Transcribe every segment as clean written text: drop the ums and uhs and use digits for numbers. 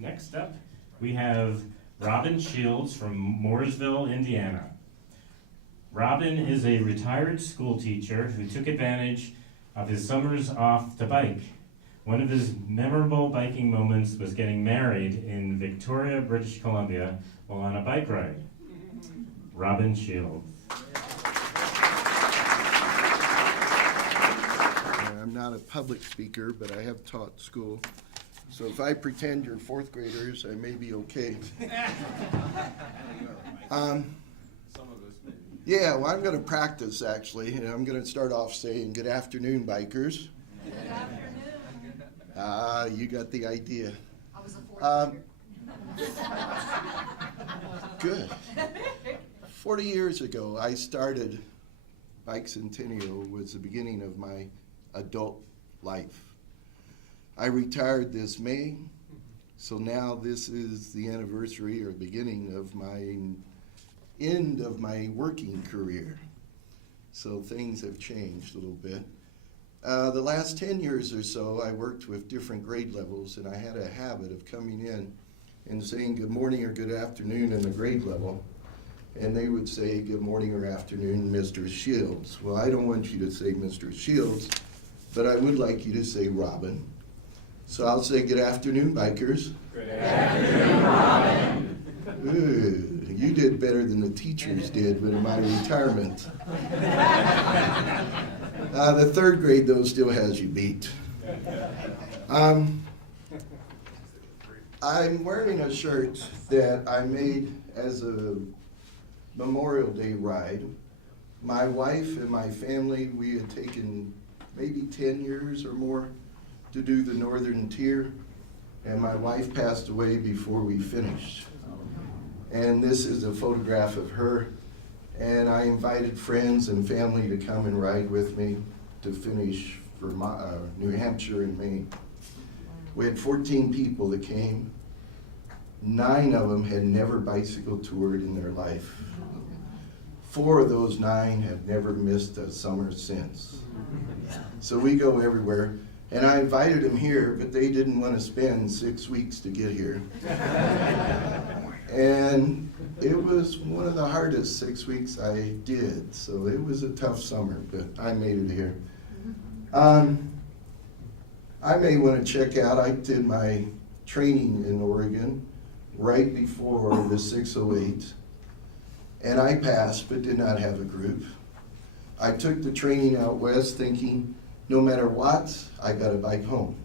Next up, we have Robin Shields from Mooresville, Indiana. Robin is a retired school teacher who took advantage of his summers off to bike. One of his memorable biking moments was getting married in Victoria, British Columbia, while on a bike ride. Robin Shields. I'm not a public speaker, but I have taught school. So if I pretend you're fourth graders, I may be okay. Yeah, well, I'm going to practice, actually, and I'm going to start off saying, good afternoon, bikers. Good afternoon. You got the idea. I was a fourth grader. Good. 40 years ago, I started Bikecentennial. Was the beginning of my adult life. I retired this May, so now this is the anniversary or beginning of my end of my working career. So things have changed a little bit. The last 10 years or so, I worked with different grade levels, and I had a habit of coming in and saying good morning or good afternoon in the grade level, and they would say good morning or afternoon, Mr. Shields. Well, I don't want you to say Mr. Shields, but I would like you to say Robin. So I'll say good afternoon, bikers. Good afternoon, Robin. Ooh, you did better than the teachers did in my retirement. The third grade, though, still has you beat. I'm wearing a shirt that I made as a Memorial Day ride. My wife and my family, we had taken maybe 10 years or more to do the Northern Tier, and my wife passed away before we finished. And this is a photograph of her, and I invited friends and family to come and ride with me to finish for New Hampshire and Maine. We had 14 people that came. 9 of them had never bicycle toured in their life. 4 of those 9 have never missed a summer since. So we go everywhere. And I invited them here, but they didn't want to spend 6 weeks to get here. And it was one of the hardest 6 weeks I did. So it was a tough summer, but I made it here. I may want to check out, I did my training in Oregon right before the 608. And I passed, but did not have a group. I took the training out west thinking, no matter what, I got a bike home.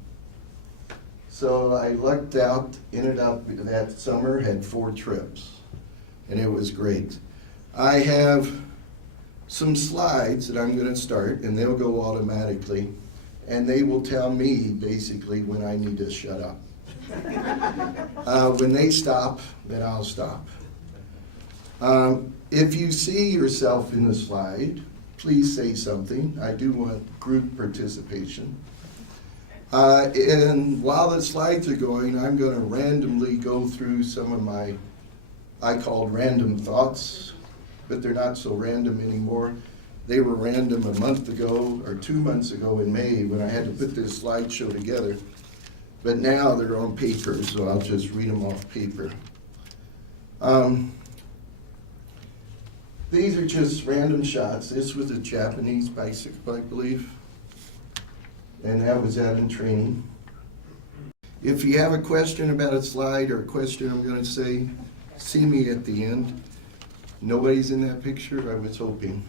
So I lucked out, ended up that summer, had 4 trips, and it was great. I have some slides that I'm gonna start, and they'll go automatically, and they will tell me basically when I need to shut up. When they stop, then I'll stop. If you see yourself in the slide, please say something. I do want group participation. And while the slides are going, I'm going to randomly go through some of my, I called random thoughts, but they're not so random anymore. They were random a month ago or 2 months ago in May when I had to put this slideshow together. But now they're on paper, so I'll just read them off paper. These are just random shots. This was a Japanese bicycle, I believe, and that was out in training. If you have a question about a slide or a question I'm going to say, see me at the end. Nobody's in that picture, I was hoping.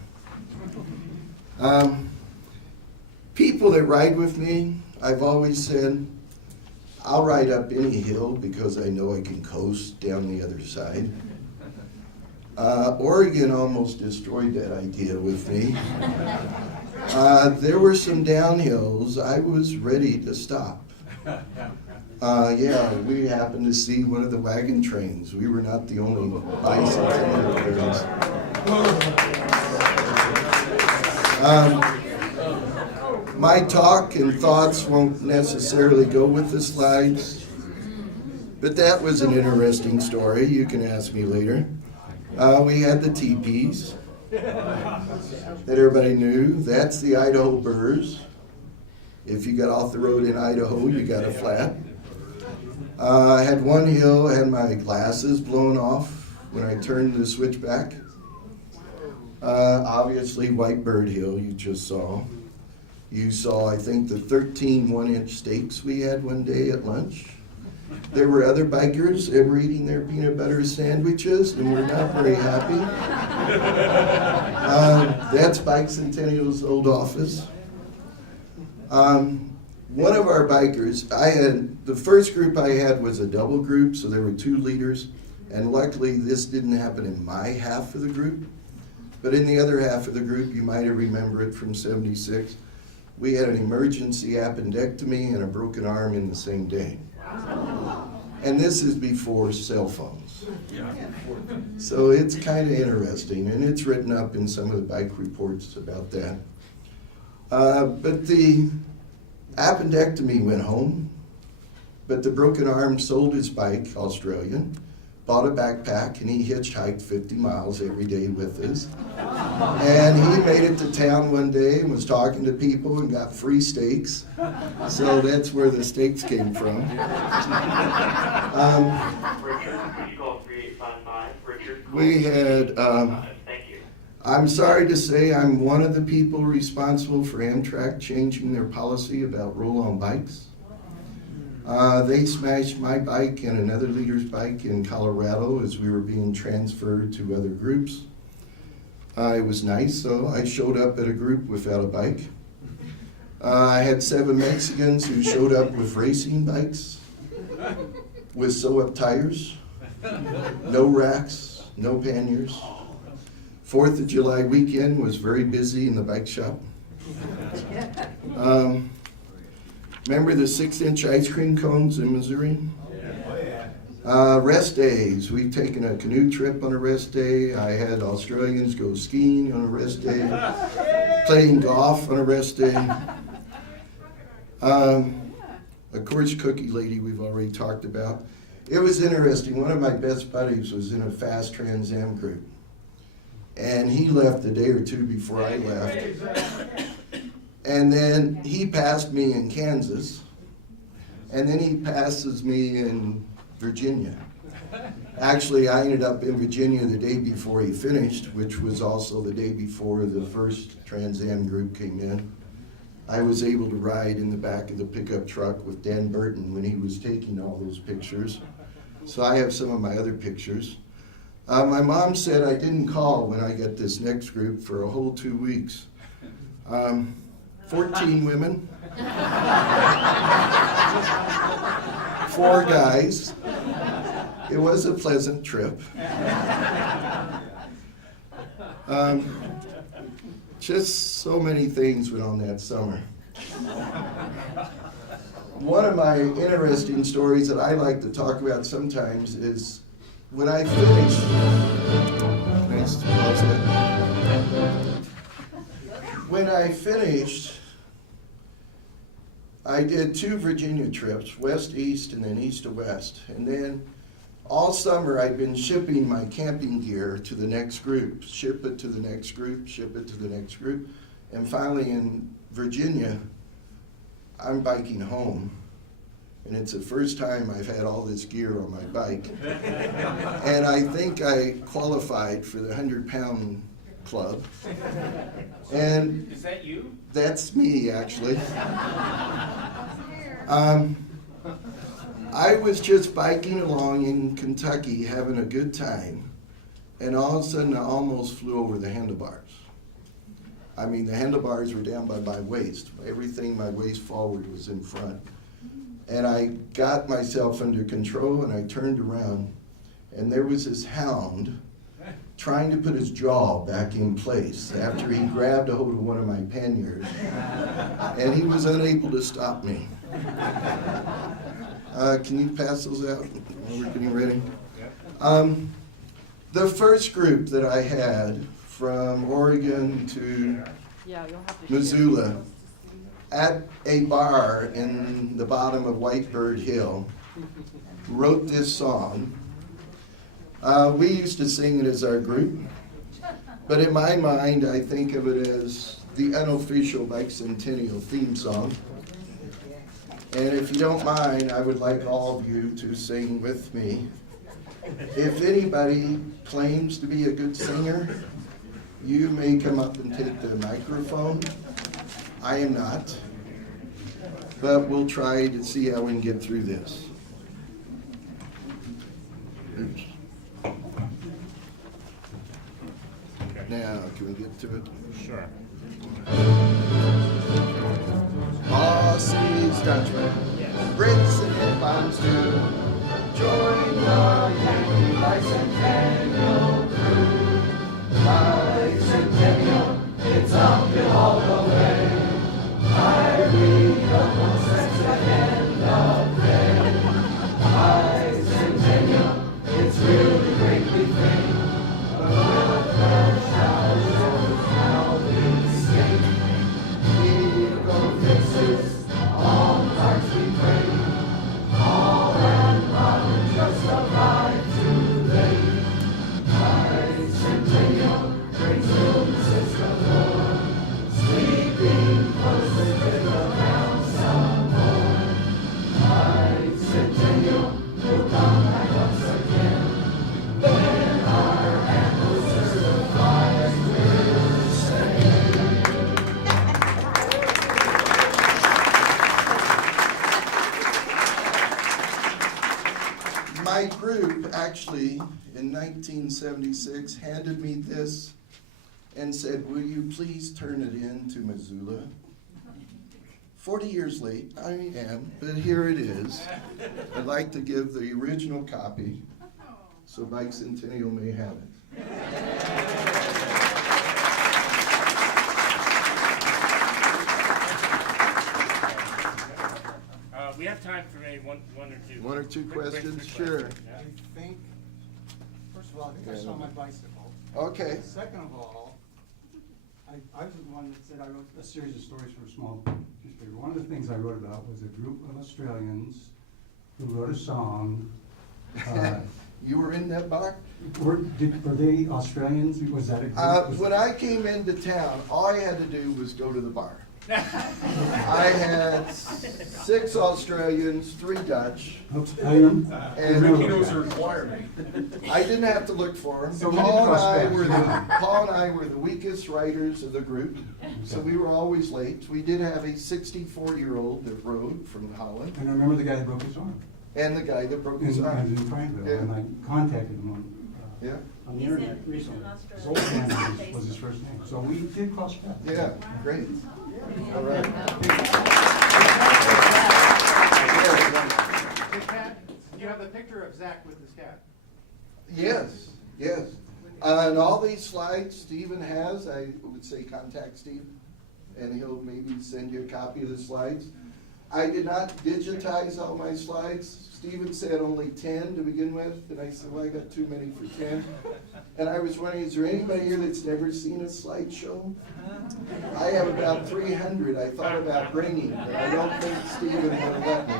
People that ride with me, I've always said, I'll ride up any hill because I know I can coast down the other side. Oregon almost destroyed that idea with me. There were some downhills. I was ready to stop. Yeah, we happened to see one of the wagon trains. We were not the only bicycles. My talk and thoughts won't necessarily go with the slides, but that was an interesting story. You can ask me later. We had the teepees that everybody knew. That's the Idaho burrs. If you got off the road in Idaho, you got a flat. I had one hill, I had my glasses blown off when I turned the switchback. Obviously, Whitebird Hill, you just saw. You saw, I think, the 13 one-inch steaks we had one day at lunch. There were other bikers that were eating their peanut butter sandwiches and were not very happy. That's Bikecentennial's old office. One of our bikers, the first group I had was a double group, so there were 2 leaders, and luckily this didn't happen in my half of the group. But in the other half of the group, you might have remembered it from '76, we had an emergency appendectomy and a broken arm in the same day. And this is before cell phones. So it's kind of interesting, and it's written up in some of the bike reports about that. But the appendectomy went home, but the broken arm sold his bike, Australian, bought a backpack, and he hitchhiked 50 miles every day with us. And he made it to town one day and was talking to people and got free steaks. So that's where the steaks came from. Richard, could you call 3855? Richard, call We had, 3855. Thank you. I'm sorry to say I'm one of the people responsible for Amtrak changing their policy about roll-on bikes. They smashed my bike and another leader's bike in Colorado as we were being transferred to other groups. It was nice, so I showed up at a group without a bike. I had 7 Mexicans who showed up with racing bikes, with sew-up tires, no racks, no panniers. 4th of July weekend was very busy in the bike shop. Remember the 6-inch ice cream cones in Missouri? Rest days. We've taken a canoe trip on a rest day. I had Australians go skiing on a rest day, playing golf on a rest day. Of course, Cookie Lady we've already talked about. It was interesting. One of my best buddies was in a fast Trans Am group. And he left a day or 2 before I left. And then he passed me in Kansas, and then he passes me in Virginia. Actually, I ended up in Virginia the day before he finished, which was also the day before the first Trans Am group came in. I was able to ride in the back of the pickup truck with Dan Burton when he was taking all those pictures. So I have some of my other pictures. My mom said I didn't call when I got this next group for a whole 2 weeks. 14 women, 4 guys. It was a pleasant trip. Just so many things went on that summer. One of my interesting stories that I like to talk about sometimes is when I finished. Nice to pause that. When I finished, I did 2 Virginia trips, west-east and then east to west. And then all summer I'd been shipping my camping gear to the next group, ship it to the next group, ship it to the next group. And finally in Virginia, I'm biking home. And it's the first time I've had all this gear on my bike. And I think I qualified for the 100-pound club. And is that you? That's me, actually. I was just biking along in Kentucky having a good time, and all of a sudden I almost flew over the handlebars. I mean, the handlebars were down by my waist. Everything my waist forward was in front. And I got myself under control and I turned around, and there was this hound trying to put his jaw back in place after he grabbed a hold of one of my panniers, and he was unable to stop me. Can you pass those out while we're getting ready? The first group that I had from Oregon to Missoula at a bar in the bottom of Whitebird Hill wrote this song. We used to sing it as our group, but in my mind, I think of it as the unofficial Bikecentennial theme song. And if you don't mind, I would like all of you to sing with me. If anybody claims to be a good singer, you may come up and take the microphone. I am not, but we'll try to see how we can get through this. Oops. Now, can we get to it? Sure. Aussies, Dutchmen, Brits and Nippons too. Join the Yankee Bicentennial crew. Bicentennial, it's uphill all the way. Irene, double sex again, the day. Bicentennial, it's really great we think. But with the showers and how we skate. Eagle fixes, all hearts we pray. All and Robin just arrived too late. Bicentennial brings illnesses galore. Sleeping close to get around some more. Bicentennial will come back once again. When our animals certified we're safe. My group actually, in 1976, handed me this and said, will you please turn it in to Missoula? 40 years late, I am, but here it is. I'd like to give the original copy so Bikecentennial may have it. We have time for maybe one or two. One or two quick questions? Sure. Yeah. I think, first of all, I think I saw my bicycle. Okay. Second of all, I was the one that said I wrote a series of stories for a small newspaper. One of the things I wrote about was a group of Australians who wrote a song. You were in that bar? Were they Australians? Was that a group? When I came into town, all I had to do was go to the bar. I had 6 Australians, 3 Dutch, and I didn't have to look for them. So we Paul didn't and I were the weakest riders of the group, so we were always late. We did have a 64-year-old that rode from Holland, And I remember the guy that broke his arm and the guy that broke his in arm. Frankville, Yeah. and I contacted him Yeah, on the He's internet in recently. Australia. Zoltan was his first name, so we did cross paths. yeah, great. All right. Hey, Pat, you have a picture of Zach with his cat. Yes, yes. And all these slides Stephen has, I would say contact Steve, and he'll maybe send you a copy of the slides. I did not digitize all my slides. Stephen said only 10 to begin with, and I said, well, I got too many for 10. And I was wondering, is there anybody here that's never seen a slideshow? I have about 300 I thought about bringing, but I don't think Stephen will let me.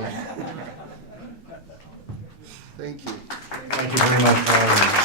Thank you. Thank you very much, Paul.